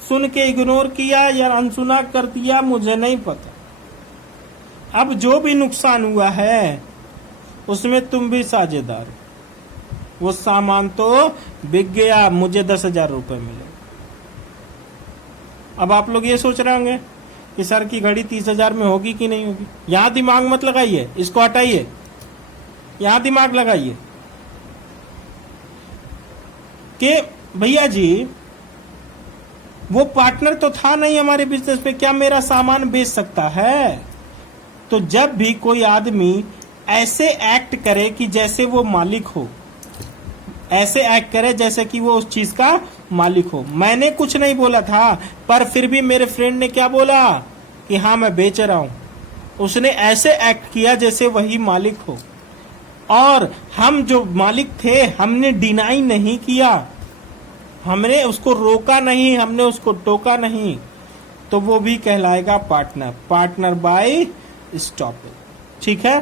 सुन के इग्नोर किया या अनसुना कर दिया, मुझे नहीं पता। अब जो भी नुकसान हुआ है उसमें तुम भी साझेदार हो। वो सामान तो बिक गया, मुझे 10,000 रुपए मिले। अब आप लोग ये सोच रहे होंगे कि सर की घड़ी 30,000 में होगी कि नहीं होगी। यहां दिमाग मत लगाइए, इसको हटाइए, यहां दिमाग लगाइए कि भैया जी वो पार्टनर तो था नहीं हमारे बिजनेस में, क्या मेरा सामान बेच सकता है? तो जब भी कोई आदमी ऐसे एक्ट करे कि जैसे वो मालिक हो, ऐसे एक्ट करे जैसे कि वो उस चीज का मालिक हो। मैंने कुछ नहीं बोला था, पर फिर भी मेरे फ्रेंड ने क्या बोला कि हाँ मैं बेच रहा हूं। उसने ऐसे एक्ट किया जैसे वही मालिक हो, और हम जो मालिक थे हमने डिनाई नहीं किया, हमने उसको रोका नहीं, हमने उसको टोका नहीं, तो वो भी कहलाएगा partner. Partner by stop it. ठीक है?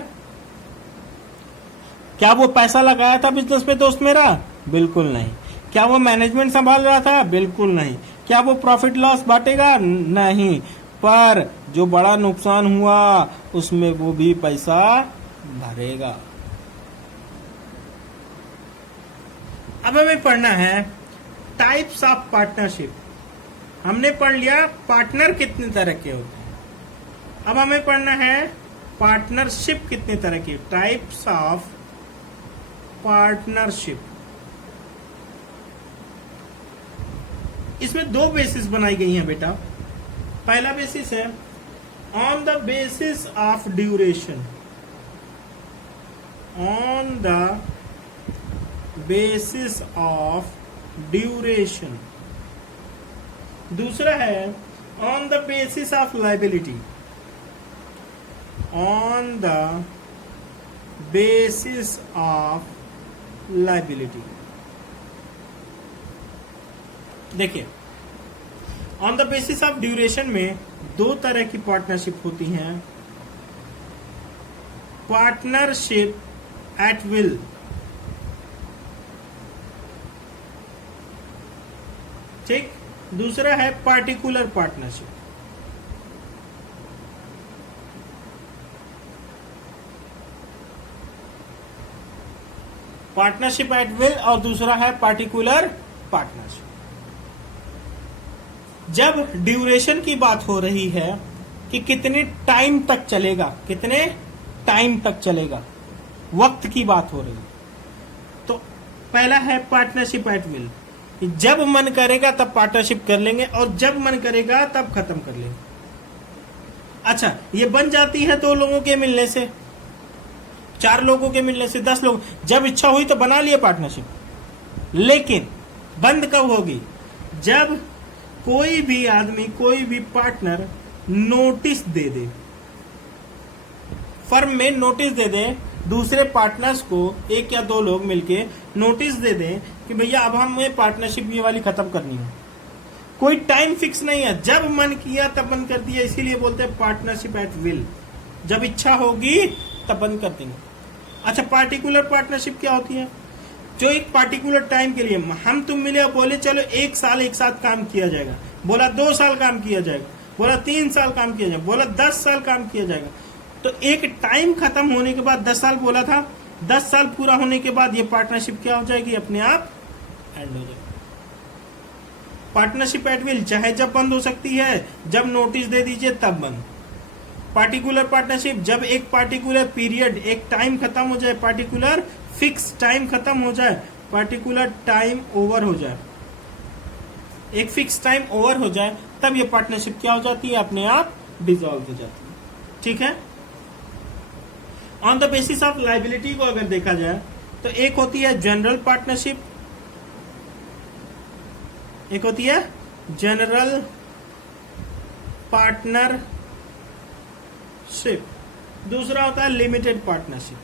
क्या वो पैसा लगाया था बिजनेस में दोस्त मेरा? बिल्कुल नहीं। क्या वो मैनेजमेंट संभाल रहा था? बिल्कुल नहीं। क्या वो प्रॉफिट लॉस बांटेगा? नहीं। पर जो बड़ा नुकसान हुआ उसमें वो भी पैसा भरेगा। अब हमें पढ़ना है टाइप्स ऑफ पार्टनरशिप। हमने पढ़ लिया पार्टनर कितने तरह के होते हैं। अब हमें पढ़ना है पार्टनरशिप कितने तरह की, टाइप्स ऑफ पार्टनरशिप। इसमें दो बेसिस बनाई गई हैं बेटा। पहला बेसिस है on the basis of duration, on the basis of duration. दूसरा है on the basis of liability, on the basis of liability. देखिए, on the basis of duration में दो तरह की पार्टनरशिप होती हैं। पार्टनरशिप एट विल, ठीक। दूसरा है particular partnership. Partnership at will और दूसरा है पार्टिकुलर पार्टनरशिप। जब ड्यूरेशन की बात हो रही है कि कितने टाइम तक चलेगा, कितने टाइम तक चलेगा, वक्त की बात हो रही है, तो पहला है पार्टनरशिप एट विल। जब मन करेगा तब पार्टनरशिप कर लेंगे और जब मन करेगा तब खत्म कर लेंगे। अच्छा, ये बन जाती है 2 लोगों के मिलने से, 4 लोगों के मिलने से, 10 लोग, जब इच्छा हुई तो बना लिए पार्टनरशिप। लेकिन बंद कब होगी? जब कोई भी आदमी, कोई भी पार्टनर नोटिस दे दे, फर्म में नोटिस दे दे, दूसरे पार्टनर्स को 1 या 2 लोग मिलके नोटिस दे दें कि भैया अब हमें पार्टनरशिप ये वाली खत्म करनी है। कोई टाइम फिक्स नहीं है, जब मन किया तब बंद कर दिया, इसीलिए बोलते हैं पार्टनरशिप एट विल। जब इच्छा होगी तब बंद कर देंगे। अच्छा, पार्टिकुलर पार्टनरशिप क्या होती है? जो एक पार्टिकुलर टाइम के लिए हम तुम मिले और बोले चलो 1 साल एक साथ काम किया जाएगा, बोला 2 साल काम किया जाएगा, बोला 3 साल काम किया जाएगा, बोला 10 साल काम किया जाएगा। तो एक टाइम खत्म होने के बाद 10 साल बोला था, 10 साल पूरा होने के बाद ये पार्टनरशिप क्या हो जाएगी? अपने आप एंड हो जाएगी। पार्टनरशिप एट विल चाहे जब बंद हो सकती है, जब नोटिस दे दीजिए तब बंद। पार्टिकुलर पार्टनरशिप जब एक पार्टिकुलर पीरियड, एक टाइम खत्म हो जाए, पार्टिकुलर फिक्स टाइम खत्म हो जाए, पार्टिकुलर टाइम ओवर हो जाए, एक फिक्स टाइम ओवर हो जाए, तब ये पार्टनरशिप क्या हो जाती है? अपने आप डिसॉल्व हो जाती है। ठीक है। On the basis of liability को अगर देखा जाए तो एक होती है जनरल पार्टनरशिप, एक होती है जनरल पार्टनरशिप, दूसरा होता है लिमिटेड पार्टनरशिप।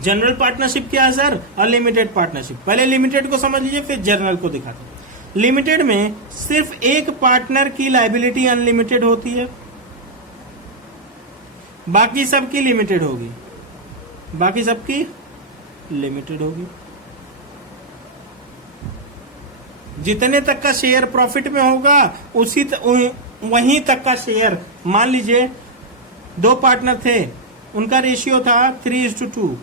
जनरल पार्टनरशिप क्या है सर? और लिमिटेड पार्टनरशिप। पहले लिमिटेड को समझ लीजिए, फिर जनरल को दिखाते हैं। लिमिटेड में सिर्फ एक पार्टनर की लायबिलिटी अनलिमिटेड होती है, बाकी सबकी लिमिटेड होगी, बाकी सबकी लिमिटेड होगी। जितने तक का शेयर प्रॉफिट में होगा वहीं तक का शेयर। मान लीजिए 2 पार्टनर थे, उनका रेशियो था 3:2,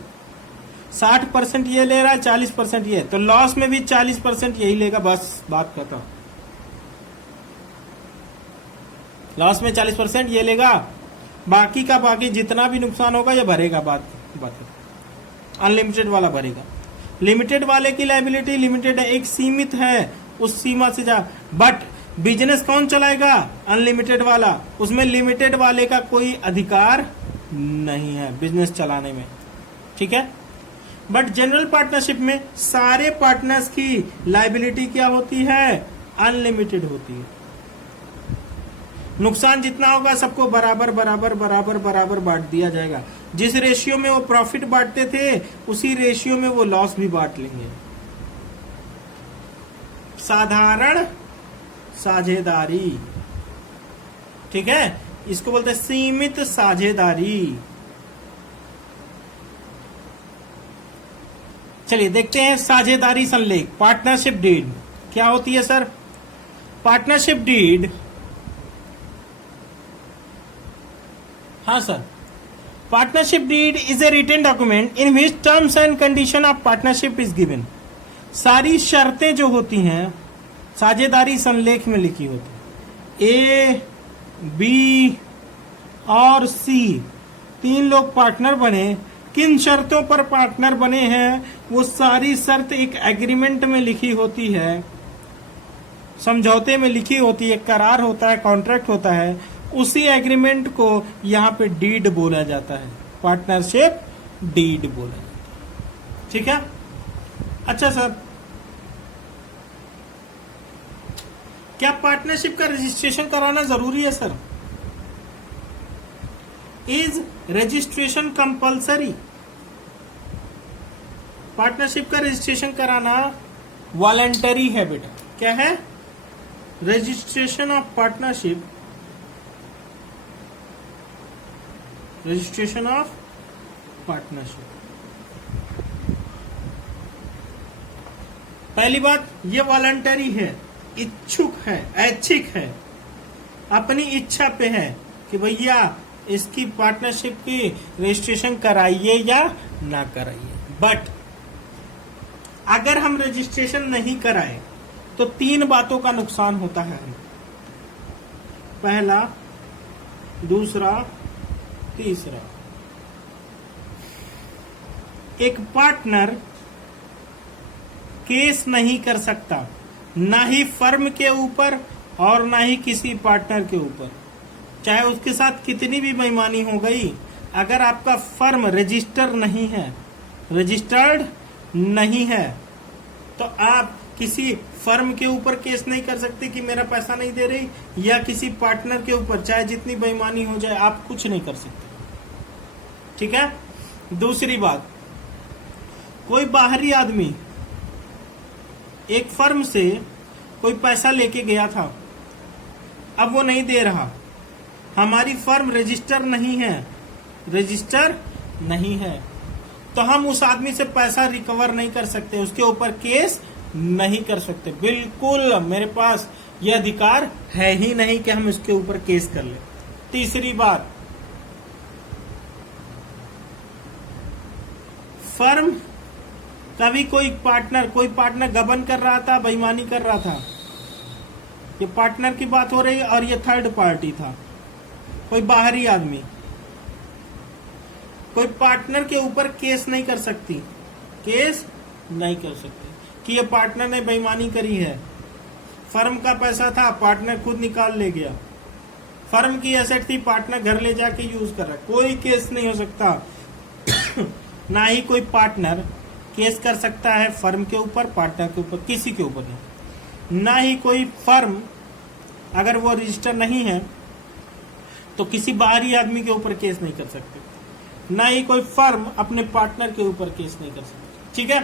60% ये ले रहा है, 40% ये, तो लॉस में भी 40% यही लेगा, बस बात खत्म। लॉस में 40% ये लेगा, बाकी का बाकी जितना भी नुकसान होगा ये भरेगा, बात अनलिमिटेड वाला भरेगा। लिमिटेड वाले की लायबिलिटी लिमिटेड है, एक सीमित है, उस सीमा से जा। बट बिजनेस कौन चलाएगा? अनलिमिटेड वाला, उसमें लिमिटेड वाले का कोई अधिकार नहीं है बिजनेस चलाने में। ठीक है। बट जनरल पार्टनरशिप में सारे पार्टनर्स की लायबिलिटी क्या होती है? अनलिमिटेड होती है। नुकसान जितना होगा सबको बराबर बराबर बराबर बराबर बांट दिया जाएगा। जिस रेशियो में वो प्रॉफिट बांटते थे उसी रेशियो में वो लॉस भी बांट लेंगे। साधारण साझेदारी, ठीक है, इसको बोलते हैं सीमित साझेदारी। चलिए देखते हैं साझेदारी संलेख, पार्टनरशिप डीड क्या होती है सर? पार्टनरशिप डीड, हाँ sir, partnership deed is a written document in which terms and condition of partnership is given. सारी शर्तें जो होती हैं साझेदारी संलेख में लिखी होती है। ए, बी और सी 3 लोग पार्टनर बने, किन शर्तों पर पार्टनर बने हैं वो सारी शर्त एक एग्रीमेंट में लिखी होती है, समझौते में लिखी होती है, करार होता है, कॉन्ट्रैक्ट होता है। उसी एग्रीमेंट को यहाँ पे डीड बोला जाता है, पार्टनरशिप डीड बोला जाता है। ठीक है। अच्छा सर, क्या पार्टनरशिप का रजिस्ट्रेशन कराना जरूरी है sir? Is registration compulsory? Partnership का रजिस्ट्रेशन कराना वॉलंटरी है बेटा। क्या है? Registration of partnership, registration of partnership. पहली बात, ये वॉलंटरी है, इच्छुक है, ऐच्छिक है, अपनी इच्छा पे है कि भैया इसकी पार्टनरशिप की रजिस्ट्रेशन कराइए या ना कराइए। बट अगर हम रजिस्ट्रेशन नहीं कराए तो 3 बातों का नुकसान होता है हमें। पहला, दूसरा, तीसरा। एक पार्टनर केस नहीं कर सकता, ना ही फर्म के ऊपर और ना ही किसी पार्टनर के ऊपर, चाहे उसके साथ कितनी भी बेईमानी हो गई। अगर आपका फर्म रजिस्टर नहीं है, रजिस्टर्ड नहीं है, तो आप किसी फर्म के ऊपर केस नहीं कर सकते कि मेरा पैसा नहीं दे रही, या किसी पार्टनर के ऊपर, चाहे जितनी बेईमानी हो जाए, आप कुछ नहीं कर सकते। ठीक है। दूसरी बात, कोई बाहरी आदमी एक फर्म से कोई पैसा लेके गया था, अब वो नहीं दे रहा, हमारी फर्म रजिस्टर नहीं है, तो हम उस आदमी से पैसा रिकवर नहीं कर सकते, उसके ऊपर केस नहीं कर सकते। बिल्कुल मेरे पास यह अधिकार है ही नहीं कि हम इसके ऊपर केस कर ले। तीसरी बात, फर्म कभी कोई पार्टनर गबन कर रहा था, बेईमानी कर रहा था, ये पार्टनर की बात हो रही है, और ये थर्ड पार्टी था, कोई बाहरी आदमी, कोई पार्टनर के ऊपर केस नहीं कर सकती कि ये पार्टनर ने बेईमानी करी है। फर्म का पैसा था, पार्टनर खुद निकाल ले गया, फर्म की एसेट थी, पार्टनर घर ले जाके यूज कर रहा है, कोई केस नहीं हो सकता। ना ही कोई पार्टनर केस कर सकता है फर्म के ऊपर, पार्टनर के ऊपर, किसी के ऊपर नहीं। ना ही कोई फर्म, अगर वो रजिस्टर नहीं है तो किसी बाहरी आदमी के ऊपर केस नहीं कर सकते। ना ही कोई फर्म अपने पार्टनर के ऊपर केस नहीं कर सकती। ठीक है,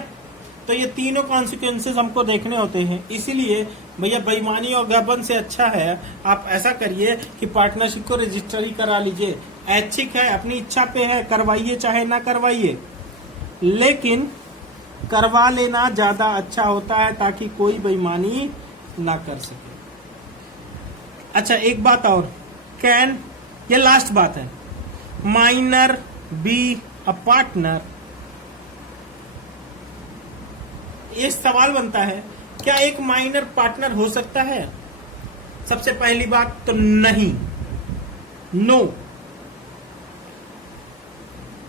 तो ये तीनों कॉन्सिक्वेंसेस हमको देखने होते हैं। इसीलिए भैया बेईमानी और गबन से अच्छा है आप ऐसा करिए कि पार्टनरशिप को रजिस्टर ही करा लीजिए। ऐच्छिक है, अपनी इच्छा पे है, करवाइए चाहे ना करवाइए, लेकिन करवा लेना ज्यादा अच्छा होता है ताकि कोई बेईमानी ना कर सके। अच्छा, एक बात और, कैन, ये लास्ट बात है, माइनर बी अ पार्टनर। ये सवाल बनता है, क्या एक माइनर पार्टनर हो सकता है? सबसे पहली बात तो नहीं, नो,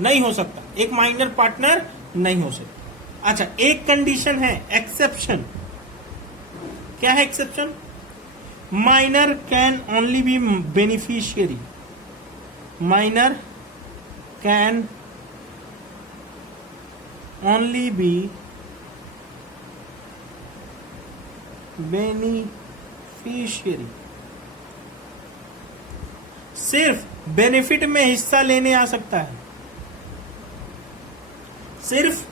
नहीं हो सकता, एक माइनर पार्टनर नहीं हो सकता। अच्छा, एक कंडीशन है, एक्सेप्शन। क्या है exception? Minor can only be beneficiary, minor can only be beneficiary, सिर्फ बेनिफिट में हिस्सा लेने आ सकता है, सिर्फ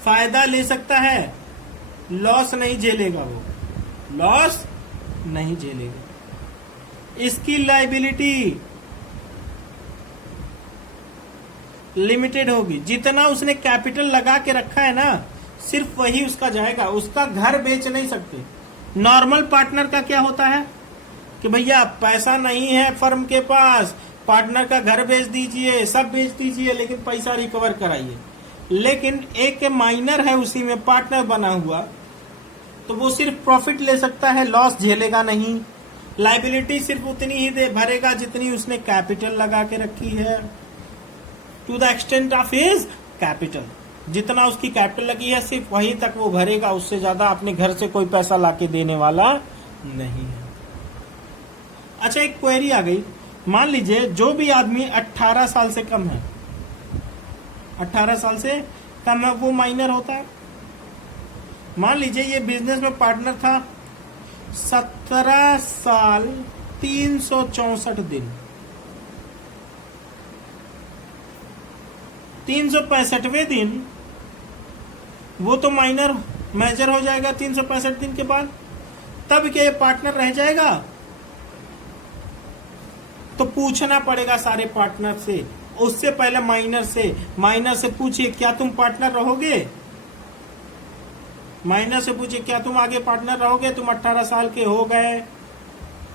फायदा ले सकता है, लॉस नहीं झेलेगा, वो लॉस नहीं झेलेगा। इसकी लायबिलिटी लिमिटेड होगी, जितना उसने कैपिटल लगा के रखा है ना, सिर्फ वही उसका जाएगा, उसका घर बेच नहीं सकते। नॉर्मल पार्टनर का क्या होता है कि भैया पैसा नहीं है फर्म के पास, पार्टनर का घर बेच दीजिए, सब बेच दीजिए, लेकिन पैसा रिकवर कराइए। लेकिन एक के माइनर है, उसी में पार्टनर बना हुआ, तो वो सिर्फ प्रॉफिट ले सकता है, लॉस झेलेगा नहीं। लायबिलिटी सिर्फ उतनी ही दे भरेगा जितनी उसने कैपिटल लगा के रखी है, to the extent of his capital, जितना उसकी कैपिटल लगी है सिर्फ वही तक वो भरेगा, उससे ज्यादा अपने घर से कोई पैसा लाके देने वाला नहीं है। अच्छा, एक क्वेरी आ गई, मान लीजिए जो भी आदमी 18 साल से कम है, 18 साल से कम है, वो माइनर होता है। मान लीजिए ये बिजनेस में पार्टनर था 17 साल 364 दिन, 365वें दिन वो तो माइनर मेजर हो जाएगा 365 दिन के बाद, तब क्या ये पार्टनर रह जाएगा? तो पूछना पड़ेगा सारे पार्टनर से, उससे पहले माइनर से पूछिए क्या तुम पार्टनर रहोगे, माइनर से पूछिए क्या तुम आगे पार्टनर रहोगे, तुम 18 साल के हो गए।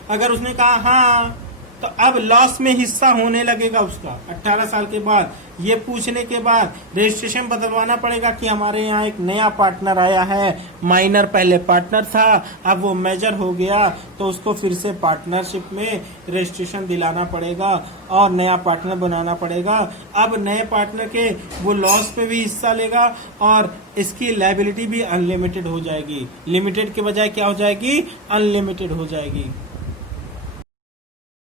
अगर उसने कहा हाँ, तो अब लॉस में हिस्सा होने लगेगा उसका 18 साल के बाद। ये पूछने के बाद रजिस्ट्रेशन बदलवाना पड़ेगा कि हमारे यहाँ एक नया पार्टनर आया है, माइनर पहले पार्टनर था, अब वो मेजर हो गया, तो उसको फिर से पार्टनरशिप में रजिस्ट्रेशन दिलाना पड़ेगा और नया पार्टनर बनाना पड़ेगा। अब नए पार्टनर के वो लॉस पे भी हिस्सा लेगा और इसकी लायबिलिटी भी अनलिमिटेड हो जाएगी, लिमिटेड के बजाय क्या हो जाएगी? अनलिमिटेड हो जाएगी।